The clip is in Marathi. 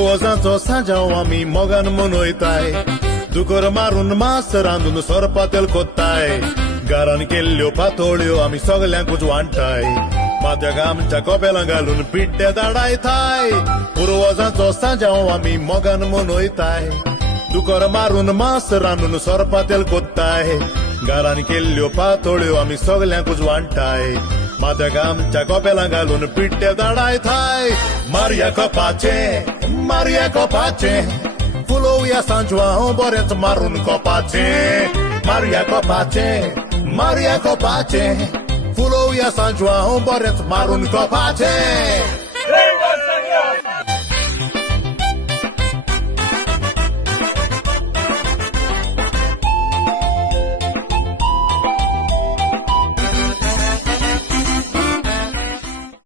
पुर्वजांचो सांजाव आमी मोगान मनयताय दुकर मारून मास रांदून सोरपातेल कोत्ताय घरान केल्ल्यो पातोळ्यो आमी सगल्यांकूच वांटाय माथ्याक आमच्या कोपेलां घालून पिड्डे धाडायताय पुर्वजांचो सांजाव आमी मोगान मनयताय दुकर मारून मास रांदून सोरपातेल कोत्ताय घरान केल्ल्यो पातोळ्यो आमी सगल्यांकूच वांटाय माथ्याक आमच्या कोपेलां घालून पिड्डे धाडायताय मारया कोपाचे फुलोवया सांजवां बरेंच मारून कोपाचे मारया कोपाचे फुलोवया सांजवां बरेंच मारून कोपाचे